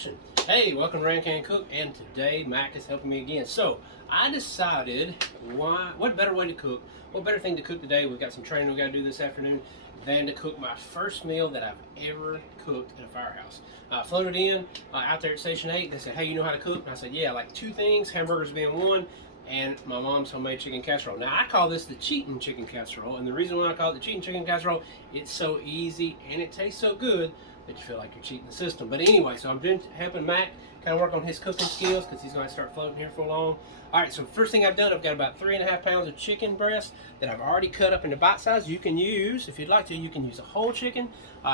action. Hey, welcome to Rancancook, and today Mac is helping me again. So I decided, what better way to cook, what better thing to cook today, we've got some training we've got to do this afternoon, than to cook my first meal that I've ever cooked in a firehouse. I floated in out there at Station 8. They said, hey, you know how to cook? And I said, yeah, like two things, hamburgers being one, and my mom's homemade chicken casserole. Now I call this the Cheatin chicken casserole, and the reason why I call it the Cheatin chicken casserole, it's so easy and it tastes so good that you feel like you're cheating the system. But anyway, so I'm helping Mac kind of work on his cooking skills because he's going to start floating here for long. All right, so first thing I've done, I've got about 3.5 pounds of chicken breast that I've already cut up into bite size. You can use, if you'd like to, you can use a whole chicken.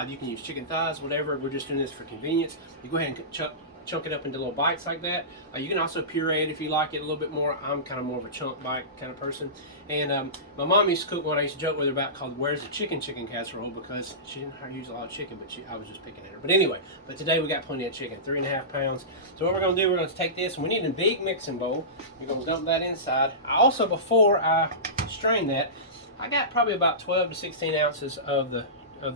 You can use chicken thighs, whatever. We're just doing this for convenience. You go ahead and chunk it up into little bites like that. You can also puree it if you like it a little bit more. I'm kind of more of a chunk bite kind of person. And my mom used to cook one I used to joke with her about called Where's the Chicken casserole, because she didn't use a lot of chicken, but I was just picking at her. But anyway, today we got plenty of chicken, 3.5 pounds. So what we're going to do, we're going to take this, and we need a big mixing bowl. We're going to dump that inside. I also, before I strain that, I got probably about 12 to 16 ounces of the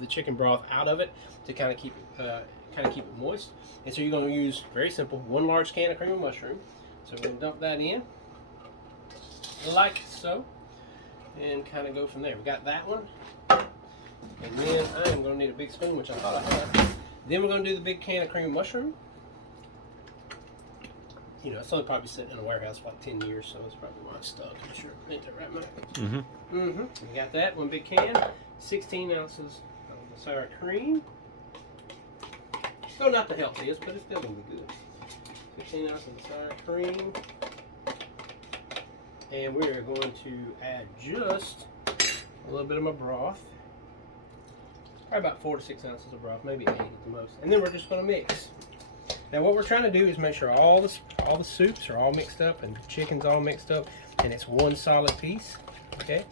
chicken broth out of it to kind of keep it moist. And so you're going to use, very simple, 1 large can of cream of mushroom. So we're going to dump that in like so, and kind of go from there. We got that one, and then I am going to need a big spoon, which I thought I had. Then we're going to do the big can of cream of mushroom. You know, it's only probably sitting in a warehouse for like 10 years, so it's probably why it's stuck. I'm sure. Ain't that right, Mike? We got that, 1 big can, 16 ounces of the sour cream. Still not the healthiest, but it's still going to be good. 16 ounces of sour cream. And we're going to add just a little bit of my broth. Probably about 4 to 6 ounces of broth, maybe 8 at the most. And then we're just going to mix. Now what we're trying to do is make sure all the soups are all mixed up and the chicken's all mixed up and it's one solid piece. Okay.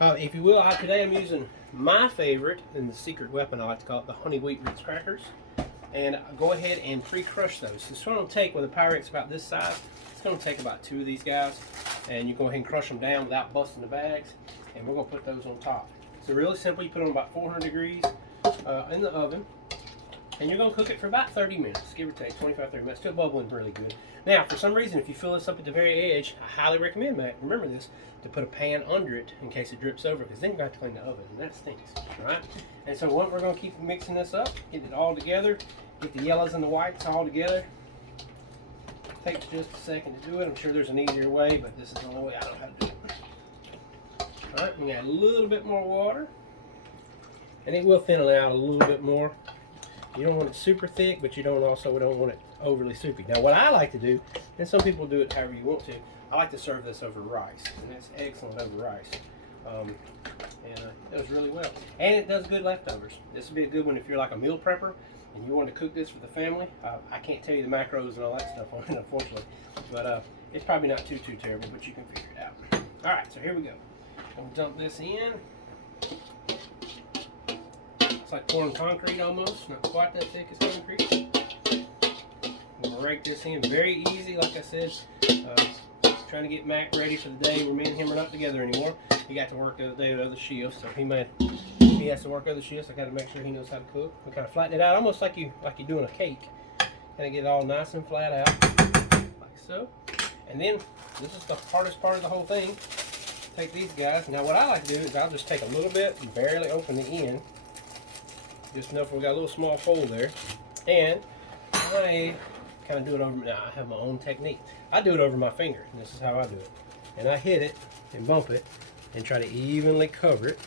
If you will, today I'm using my favorite and the secret weapon, I like to call it, the honey wheat Ritz crackers. And go ahead and pre-crush those. It's going to take, with a Pyrex about this size, it's going to take about 2 of these guys. And you go ahead and crush them down without busting the bags. And we're going to put those on top. So really simple, you put them about 400 degrees in the oven. And you're going to cook it for about 30 minutes, give or take, 25, 30 minutes. Still bubbling really good. Now, for some reason, if you fill this up at the very edge, I highly recommend, Matt, remember this, to put a pan under it in case it drips over, because then you're going to have to clean the oven, and that stinks, right? And so we're going to keep mixing this up, get it all together, get the yellows and the whites all together. Takes just a second to do it. I'm sure there's an easier way, but this is the only way I know how to do it. All right, we add a little bit more water, and it will thin it out a little bit more. You don't want it super thick, but we don't want it overly soupy. Now, what I like to do, and some people do it however you want to, I like to serve this over rice, and that's excellent over rice. It does really well, and it does good leftovers. This would be a good one if you're like a meal prepper and you want to cook this for the family. I can't tell you the macros and all that stuff on it, unfortunately, but it's probably not too terrible, but you can figure it out. All right, so here we go. I'm gonna dump this in. It's like pouring concrete almost, not quite that thick as concrete. We'll rake this in very easy, like I said. Trying to get Mac ready for the day where me and him are not together anymore. He got to work the other day with other shifts, so he has to work other shifts. I got to make sure he knows how to cook. We kind of flatten it out, almost like you're doing a cake. Kind of get it all nice and flat out, like so. And then this is the hardest part of the whole thing. Take these guys. Now what I like to do is I'll just take a little bit and barely open the end, just enough we got a little small hole there, and I kind of do it over. Now I have my own technique. I do it over my finger, and this is how I do it. And I hit it and bump it and try to evenly cover it.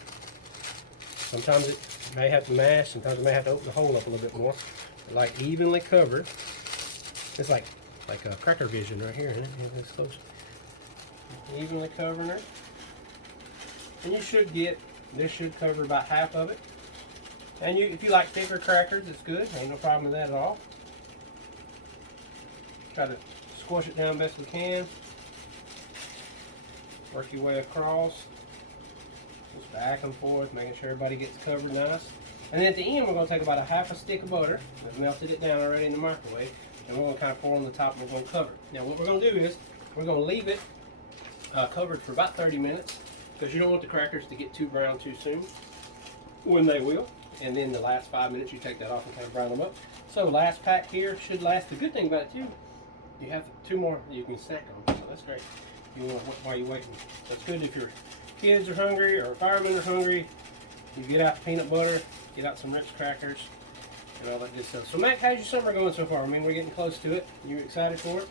Sometimes it may have to mash, sometimes I may have to open the hole up a little bit more. But like evenly covered. It's like a cracker vision right here, isn't it? Yeah, it's close. Evenly covering it. And this should cover about half of it. And if you like thicker crackers, it's good. Ain't no problem with that at all. Try to squash it down best we can. Work your way across. Just back and forth, making sure everybody gets covered nice. And then at the end, we're going to take about a half a stick of butter. We've melted it down already in the microwave. And we're going to kind of pour on the top, and we're going to cover it. Now what we're going to do is, we're going to leave it covered for about 30 minutes. Because you don't want the crackers to get too brown too soon. When they will. And then the last 5 minutes, you take that off and kind of brown them up. So So last pack here should last. The good thing about it too, you have 2 more you can snack on, so that's great. You want while you're waiting. So it's good if your kids are hungry or firemen are hungry. You get out peanut butter, get out some Ritz crackers, and all that good stuff. So Mac, how's your summer going so far? I mean, we're getting close to it. You excited for it?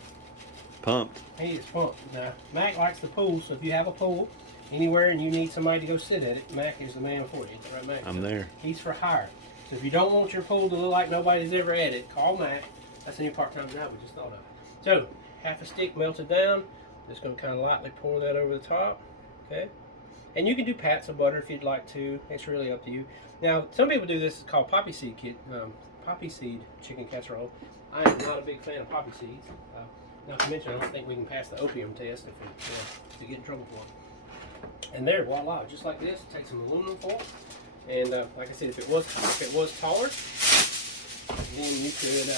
Pumped. He is pumped. Now, Mac likes the pool, so if you have a pool anywhere and you need somebody to go sit at it, Mac is the man for you. Right, Mac? I'm there. He's for hire. So if you don't want your pool to look like nobody's ever at it, call Mac. That's a new part-time job we just thought of. So, half a stick melted down. Just going to kind of lightly pour that over the top. Okay. And you can do pats of butter if you'd like to. It's really up to you. Now, some people do this. It's called poppy seed chicken casserole. I am not a big fan of poppy seeds. Not to mention, I don't think we can pass the opium test if we get in trouble for it. And there, voila, just like this. Take some aluminum foil, and like I said, if it was taller, then you could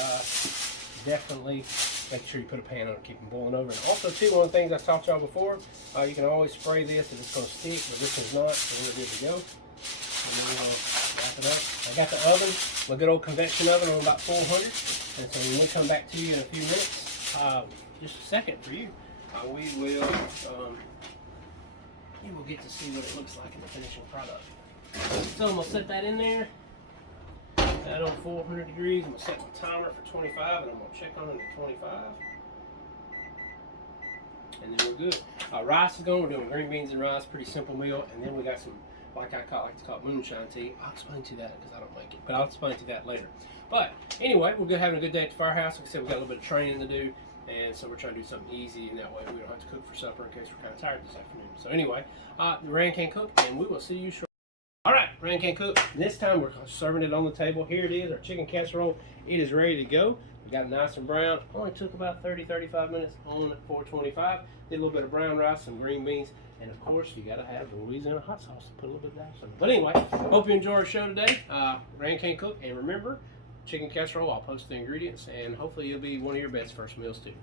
definitely make sure you put a pan on it, keep them boiling over. And also, too, one of the things I taught y'all before, you can always spray this if it's going to stick, but this is not, so we're good to go. And then we're going to wrap it up. I got the oven, my good old convection oven on about 400, and so when we come back to you in a few minutes, just a second for you, you will get to see what it looks like in the finishing product. So I'm going to set that in there. That on 400 degrees. I'm going to set my timer for 25, and I'm going to check on it at 25. And then we're good. Rice is going. We're doing green beans and rice. Pretty simple meal. And then we got some, like to call it moonshine tea. I'll explain to you that because I don't make it, but I'll explain to you that later. But anyway, we're having a good day at the firehouse. Like I said, we got a little bit of training to do, and so we're trying to do something easy, and that way we don't have to cook for supper in case we're kind of tired this afternoon. So anyway, the Rancancook, and we will see you shortly. All right, Rancancook. This time we're serving it on the table. Here it is, our chicken casserole. It is ready to go. We got it nice and brown. Only took about 30-35 minutes on 425. Did a little bit of brown rice, some green beans, and of course you gotta have the Louisiana hot sauce to put a little bit of that. But anyway, hope you enjoy our show today. Rancancook, and remember, chicken casserole. I'll post the ingredients, and hopefully it'll be one of your best first meals too.